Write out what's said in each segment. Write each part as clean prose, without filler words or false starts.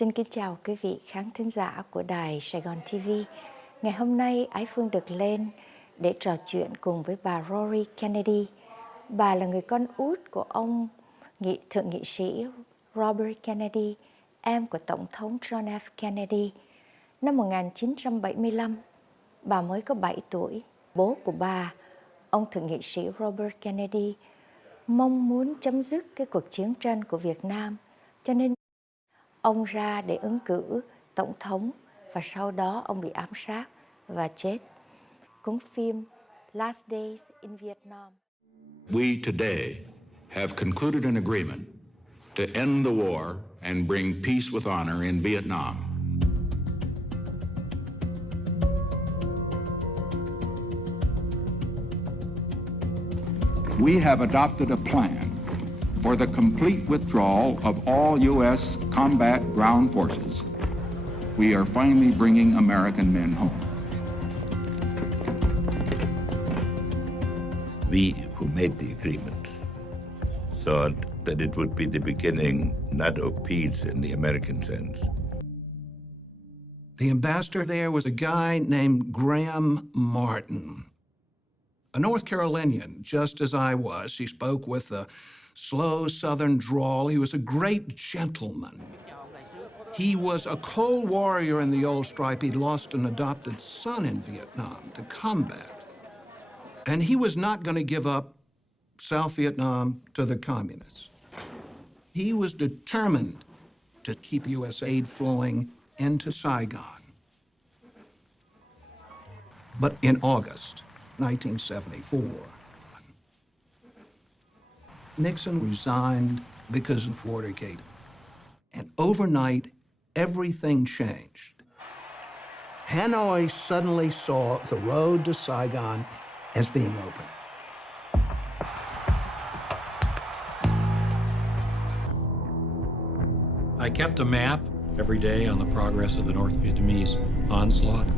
Xin kính chào quý vị khán thính giả của đài Sài Gòn TV. Ngày hôm nay Ái Phương được lên để trò chuyện cùng với bà Rory Kennedy. Bà là người con út của ông thượng nghị sĩ Robert Kennedy, em của Tổng thống John F. Kennedy. Năm 1975, bà mới có 7 tuổi. Bố của bà, ông thượng nghị sĩ Robert Kennedy, mong muốn chấm dứt cái cuộc chiến tranh của Việt Nam, cho nên ông ra để ứng cử tổng thống và sau đó ông bị ám sát và chết. Cuốn phim Last Days in Vietnam. We today have concluded an agreement to end the war and bring peace with honor in Vietnam. We have adopted a plan for the complete withdrawal of all U.S. combat ground forces. We are finally bringing American men home. We who made the agreement thought that it would be the beginning not of peace in the American sense. The ambassador there was a guy named Graham Martin, a North Carolinian, just as I was. He spoke with a slow Southern drawl. He was a great gentleman. He was a cold warrior in the old stripe. He'd lost an adopted son in Vietnam to combat. And he was not going to give up South Vietnam to the communists. He was determined to keep U.S. aid flowing into Saigon. But in August 1974, Nixon resigned because of Watergate. And overnight, everything changed. Hanoi suddenly saw the road to Saigon as being open. I kept a map every day on the progress of the North Vietnamese onslaught.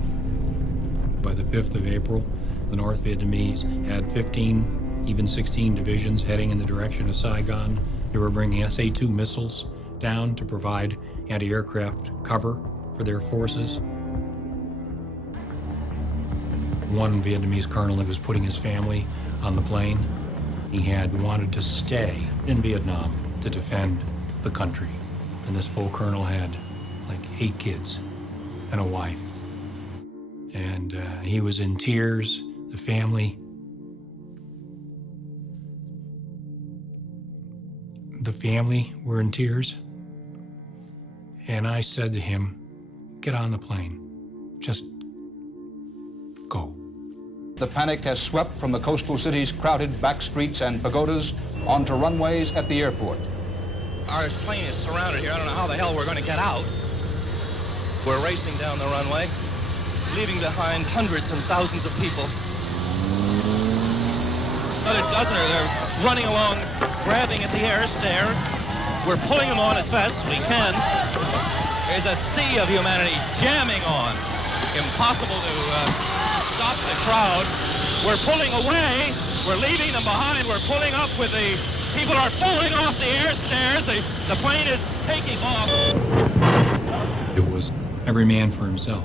By the 5th of April, the North Vietnamese had 15, even 16 divisions heading in the direction of Saigon. They were bringing SA-2 missiles down to provide anti-aircraft cover for their forces. One Vietnamese colonel who was putting his family on the plane, he had wanted to stay in Vietnam to defend the country. And this full colonel had like 8 kids and a wife. And he was in tears, the family. The family were in tears. And I said to him, get on the plane, just go. The panic has swept from the coastal city's crowded back streets and pagodas onto runways at the airport. Our plane is surrounded here. I don't know how the hell we're going to get out. We're racing down the runway, leaving behind hundreds and thousands of people. Another dozen are there running along, grabbing at the air stair. We're pulling them on as fast as we can. There's a sea of humanity jamming on. Impossible to stop the crowd. We're pulling away. We're leaving them behind. We're pulling up with the people are falling off the air stairs. The plane is taking off. It was every man for himself.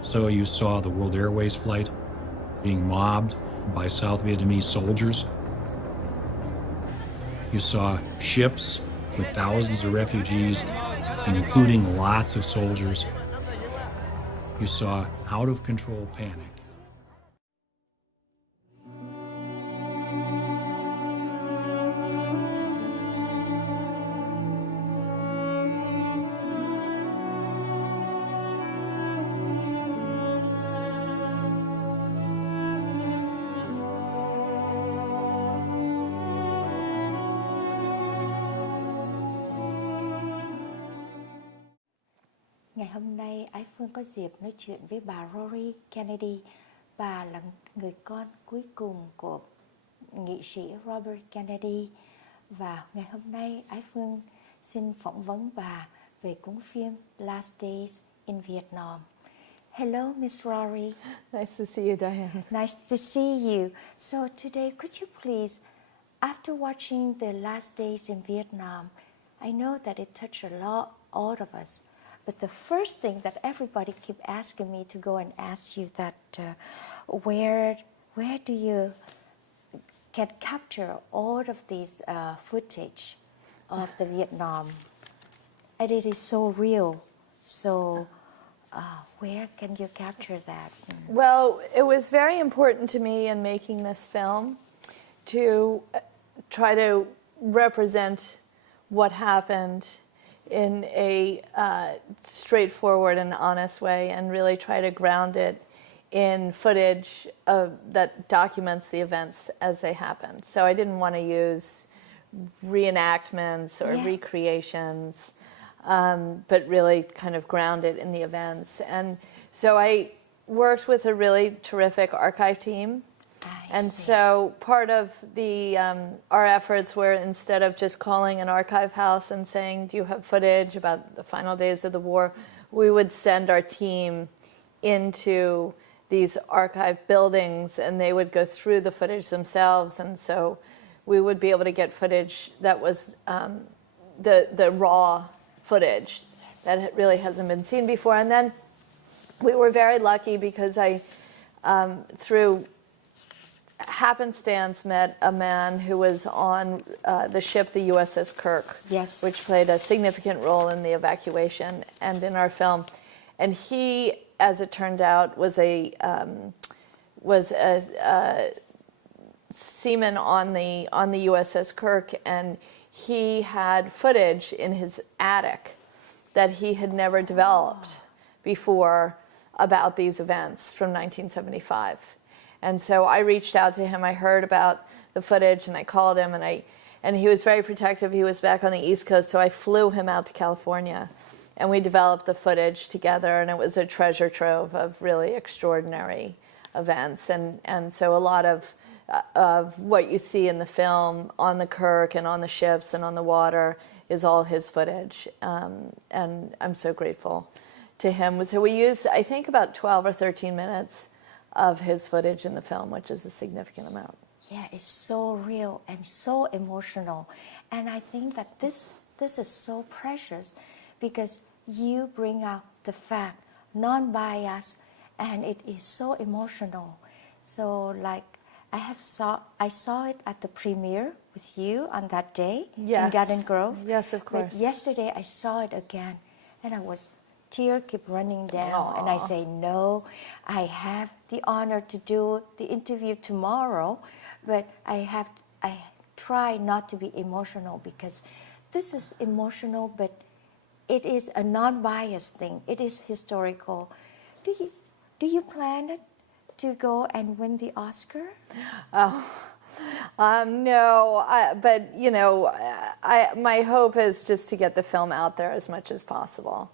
So you saw the World Airways flight being mobbed by South Vietnamese soldiers. You saw ships with thousands of refugees, including lots of soldiers. You saw out-of-control panic. Ngày hôm nay, Ái Phương có dịp nói chuyện với bà Rory Kennedy. Bà là người con cuối cùng của nghị sĩ Robert Kennedy. Và ngày hôm nay, Ái Phương xin phỏng vấn bà về cuốn phim Last Days in Vietnam. Hello, Miss Rory. Nice to see you, Diane. Nice to see you. So today, could you please, after watching the Last Days in Vietnam, I know that it touched all of us. But the first thing that everybody keep asking me to go and ask you that where do you can capture all of these footage of the Vietnam? And it is so real. So where can you capture that? Well, it was very important to me in making this film to try to represent what happened in a straightforward and honest way, and really try to ground it in footage that documents the events as they happened. So I didn't want to use reenactments or recreations, but really kind of ground it in the events. And so I worked with a really terrific archive team. And so part of the our efforts were, instead of just calling an archive house and saying, do you have footage about the final days of the war, we would send our team into these archive buildings and they would go through the footage themselves. And so we would be able to get footage that was the raw footage that really hasn't been seen before. And then we were very lucky because I, through happenstance, met a man who was on the ship, the USS Kirk, which played a significant role in the evacuation and in our film. And he, as it turned out, was a seaman on the USS Kirk, and he had footage in his attic that he had never developed before about these events from 1975. And so I reached out to him. I heard about the footage, and I called him, and he was very protective. He was back on the East Coast, so I flew him out to California, and we developed the footage together, and it was a treasure trove of really extraordinary events. And so a lot of what you see in the film on the Kirk and on the ships and on the water is all his footage, and I'm so grateful to him. So we used, I think, about 12 or 13 minutes of his footage in the film, which is a significant amount. Yeah, it's so real and so emotional. And I think that this is so precious because you bring out the fact, non-biased, and it is so emotional. So like I saw it at the premiere with you on that day in Garden Grove. Yes, of course. But yesterday I saw it again, and tears keep running down. And I say, no, I have the honor to do the interview tomorrow, but I try not to be emotional because this is emotional, but it is a non-biased thing. It is historical. Do you plan to go and win the Oscar? No, but you know, my hope is just to get the film out there as much as possible.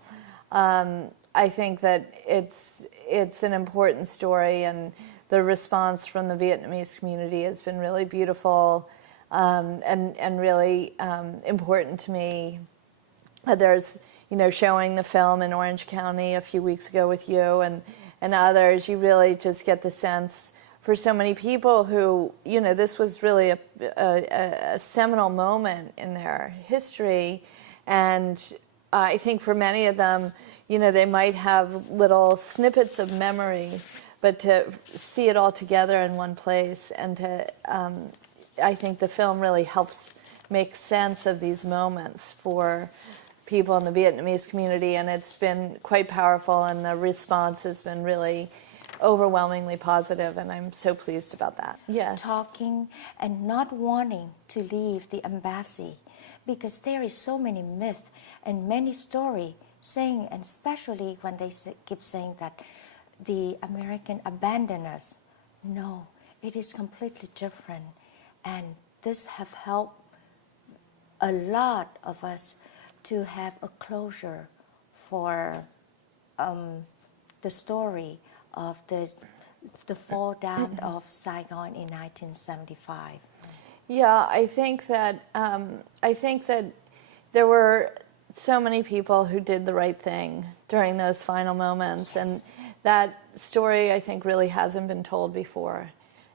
I think that it's an important story, and the response from the Vietnamese community has been really beautiful, and really important to me. There's, showing the film in Orange County a few weeks ago with you and others, you really just get the sense for so many people who, this was really a seminal moment in their history. And I think for many of them, they might have little snippets of memory, but to see it all together in one place, and I think the film really helps make sense of these moments for people in the Vietnamese community, and it's been quite powerful, and the response has been really overwhelmingly positive, and I'm so pleased about that. Yes. Talking and not wanting to leave the embassy because there is so many myths and many stories saying, and especially when they keep saying that the American abandoned us. No, it is completely different, and this have helped a lot of us to have a closure for the story of the fall down of Saigon in 1975. Yeah, I think that there were so many people who did the right thing during those final moments, and that story I think really hasn't been told before,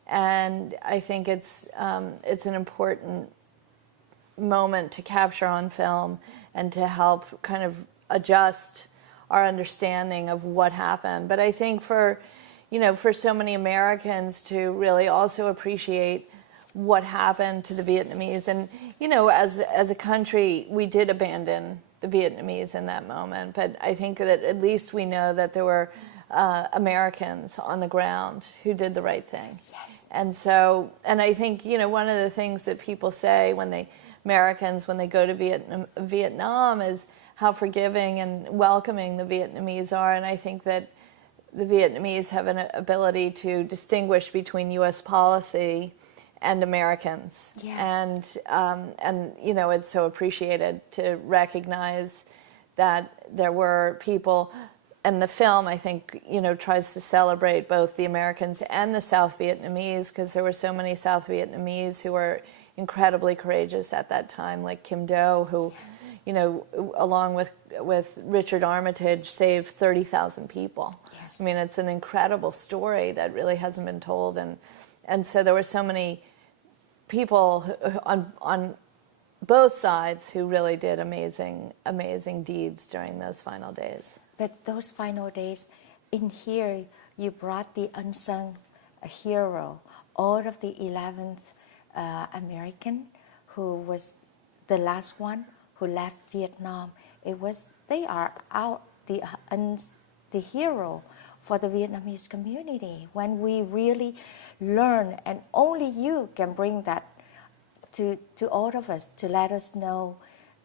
and I think it's an important moment to capture on film and to help kind of adjust our understanding of what happened. But I think for so many Americans to really also appreciate what happened to the Vietnamese. And, as a country, we did abandon the Vietnamese in that moment. But I think that at least we know that there were Americans on the ground who did the right thing. Yes. And I think, one of the things that people say Americans, when they go to Vietnam is how forgiving and welcoming the Vietnamese are. And I think that the Vietnamese have an ability to distinguish between U.S. policy and Americans. Yeah. And it's so appreciated to recognize that there were people, and the film, I think, tries to celebrate both the Americans and the South Vietnamese, because there were so many South Vietnamese who were incredibly courageous at that time, like Kim Do, who, along with Richard Armitage, saved 30,000 people. Yes. I mean, it's an incredible story that really hasn't been told, and so there were so many people on both sides who really did amazing deeds during those final days. But those final days, in here, you brought the unsung hero, all of the 11th American, who was the last one who left Vietnam. They are the hero for the Vietnamese community. When we really learn, and only you can bring that to all of us, to let us know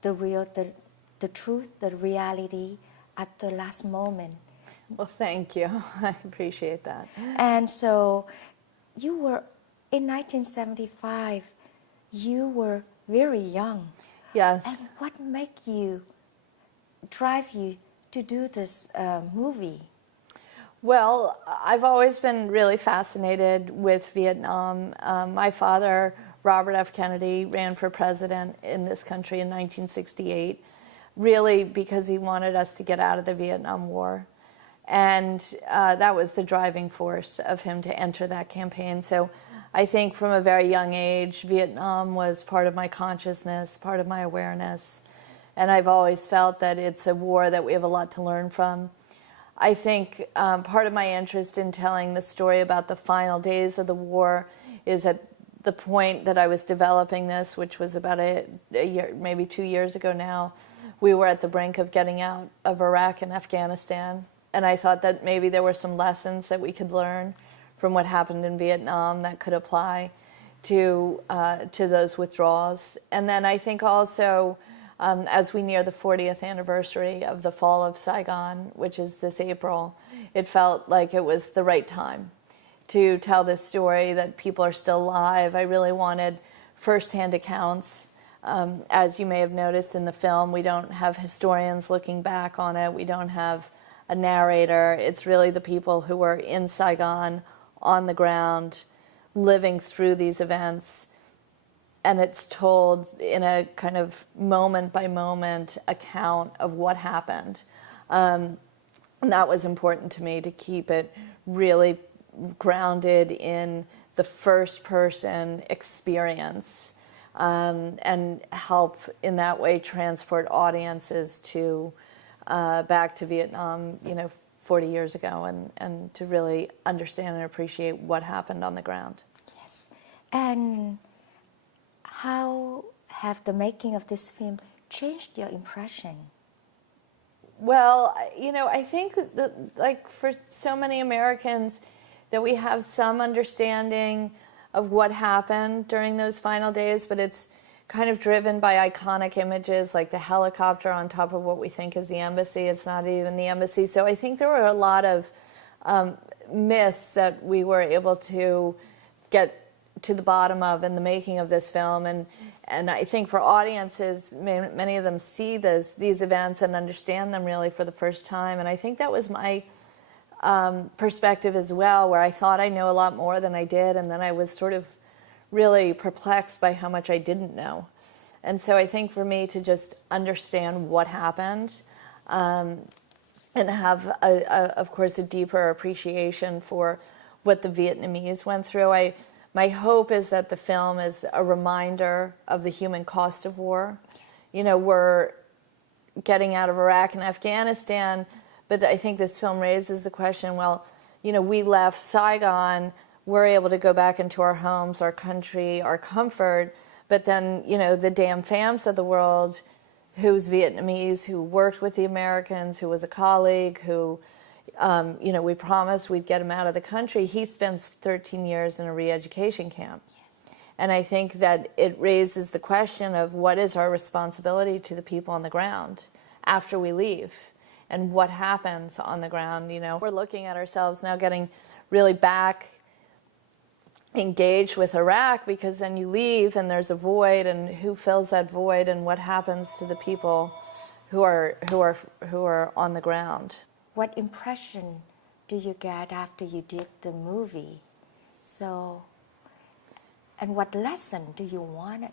the truth, the reality at the last moment. Well, thank you. I appreciate that. And so you were, in 1975, you were very young. Yes. And what drive you to do this movie? Well, I've always been really fascinated with Vietnam. My father, Robert F. Kennedy, ran for president in this country in 1968, really because he wanted us to get out of the Vietnam War. And that was the driving force of him to enter that campaign. So I think from a very young age, Vietnam was part of my consciousness, part of my awareness. And I've always felt that it's a war that we have a lot to learn from. I think part of my interest in telling the story about the final days of the war is at the point that I was developing this, which was about a year, maybe 2 years ago now. We were at the brink of getting out of Iraq and Afghanistan. And I thought that maybe there were some lessons that we could learn from what happened in Vietnam that could apply to those withdrawals. And then I think also, as we near the 40th anniversary of the fall of Saigon, which is this April, it felt like it was the right time to tell this story, that people are still alive. I really wanted firsthand accounts. As you may have noticed in the film, we don't have historians looking back on it. We don't have a narrator. It's really the people who were in Saigon, on the ground, living through these events. And it's told in a kind of moment-by-moment account of what happened. And that was important to me, to keep it really grounded in the first-person experience, and help in that way transport audiences to back to Vietnam, 40 years ago, and to really understand and appreciate what happened on the ground. Yes. And how have the making of this film changed your impression? Well, I think that, like for so many Americans, that we have some understanding of what happened during those final days, but it's kind of driven by iconic images like the helicopter on top of what we think is the embassy. It's not even the embassy. So I think there were a lot of myths that we were able to get to the bottom of in the making of this film. And I think for audiences, many of them see these events and understand them really for the first time. And I think that was my perspective as well, where I thought I knew a lot more than I did, and then I was sort of really perplexed by how much I didn't know. And so I think for me to just understand what happened, and have, of course, a deeper appreciation for what the Vietnamese went through. My hope is that the film is a reminder of the human cost of war. You know, we're getting out of Iraq and Afghanistan, but I think this film raises the question, well, you know, we left Saigon, we're able to go back into our homes, our country, our comfort, but then, you know, the damn Phams of the world, who's Vietnamese, who worked with the Americans, who was a colleague, who, you know, we promised we'd get him out of the country. He spends 13 years in a re-education camp. And I think that it raises the question of what is our responsibility to the people on the ground after we leave, and what happens on the ground. You know, we're looking at ourselves now getting really back engaged with Iraq, because then you leave and there's a void, and who fills that void, and what happens to the people who are on the ground. What impression do you get after you did the movie? So, and what lesson do you want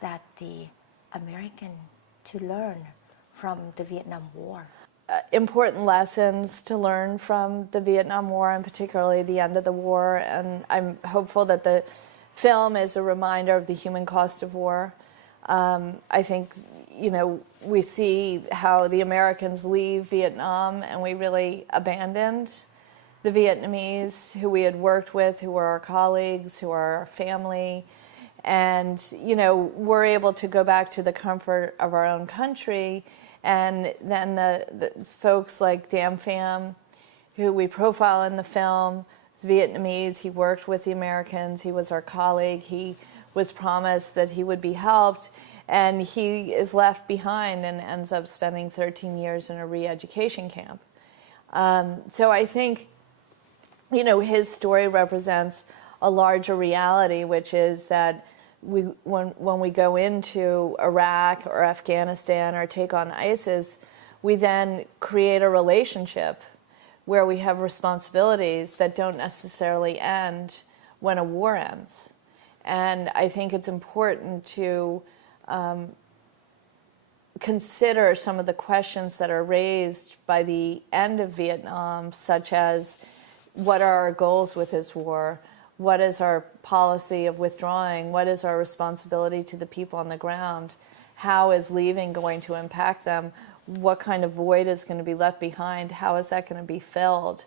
that the American to learn from the Vietnam War? Important lessons to learn from the Vietnam War, and particularly the end of the war. And I'm hopeful that the film is a reminder of the human cost of war. I think, you know, we see how the Americans leave Vietnam, and we really abandoned the Vietnamese who we had worked with, who were our colleagues, who are our family. And, you know, we're able to go back to the comfort of our own country. And then the folks like Dam Pham, who we profile in the film, was Vietnamese. He worked with the Americans. He was our colleague. He was promised that he would be helped. And he is left behind and ends up spending 13 years in a re-education camp. So I think, you know, his story represents a larger reality, which is that when we go into Iraq or Afghanistan or take on ISIS, we then create a relationship where we have responsibilities that don't necessarily end when a war ends. And I think it's important to consider some of the questions that are raised by the end of Vietnam, such as what are our goals with this war? What is our policy of withdrawing? What is our responsibility to the people on the ground? How is leaving going to impact them? What kind of void is going to be left behind? How is that going to be filled?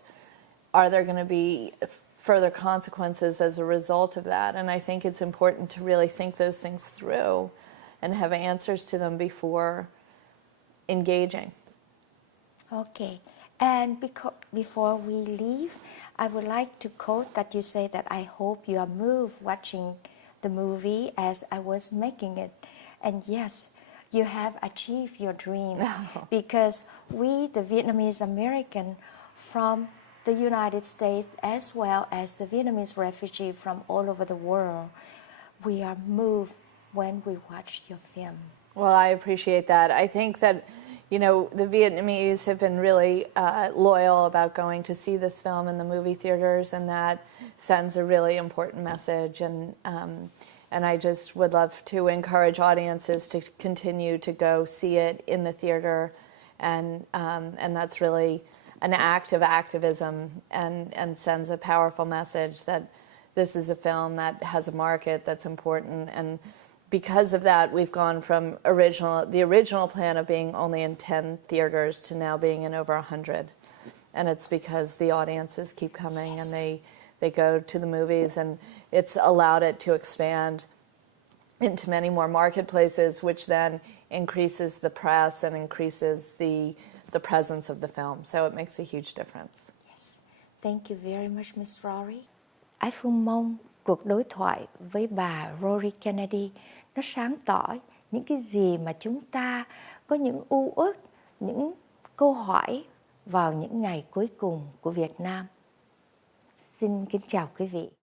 Are there going to be further consequences as a result of that? And I think it's important to really think those things through and have answers to them before engaging. Okay. And before we leave, I would like to quote that you say that I hope you are moved watching the movie as I was making it. And yes, you have achieved your dream because we, the Vietnamese American from the United States, as well as the Vietnamese refugee from all over the world, we are moved when we watch your film. Well, I appreciate that. I think that, you know, the Vietnamese have been really loyal about going to see this film in the movie theaters, and that sends a really important message. And I just would love to encourage audiences to continue to go see it in the theater, and that's really an act of activism and sends a powerful message that this is a film that has a market that's important. And because of that, we've gone from the original plan of being only in 10 theaters to now being in over 100. And it's because the audiences keep coming, and they go to the movies, and it's allowed it to expand into many more marketplaces, which then increases the press and increases the presence of the film. So it makes a huge difference. Yes. Thank you very much, Miss Rory. Ái Phương mong cuộc đối thoại với bà Rory Kennedy nó sáng tỏ những cái gì mà chúng ta có những u uất, những câu hỏi vào những ngày cuối cùng của Việt Nam. Xin kính chào quý vị.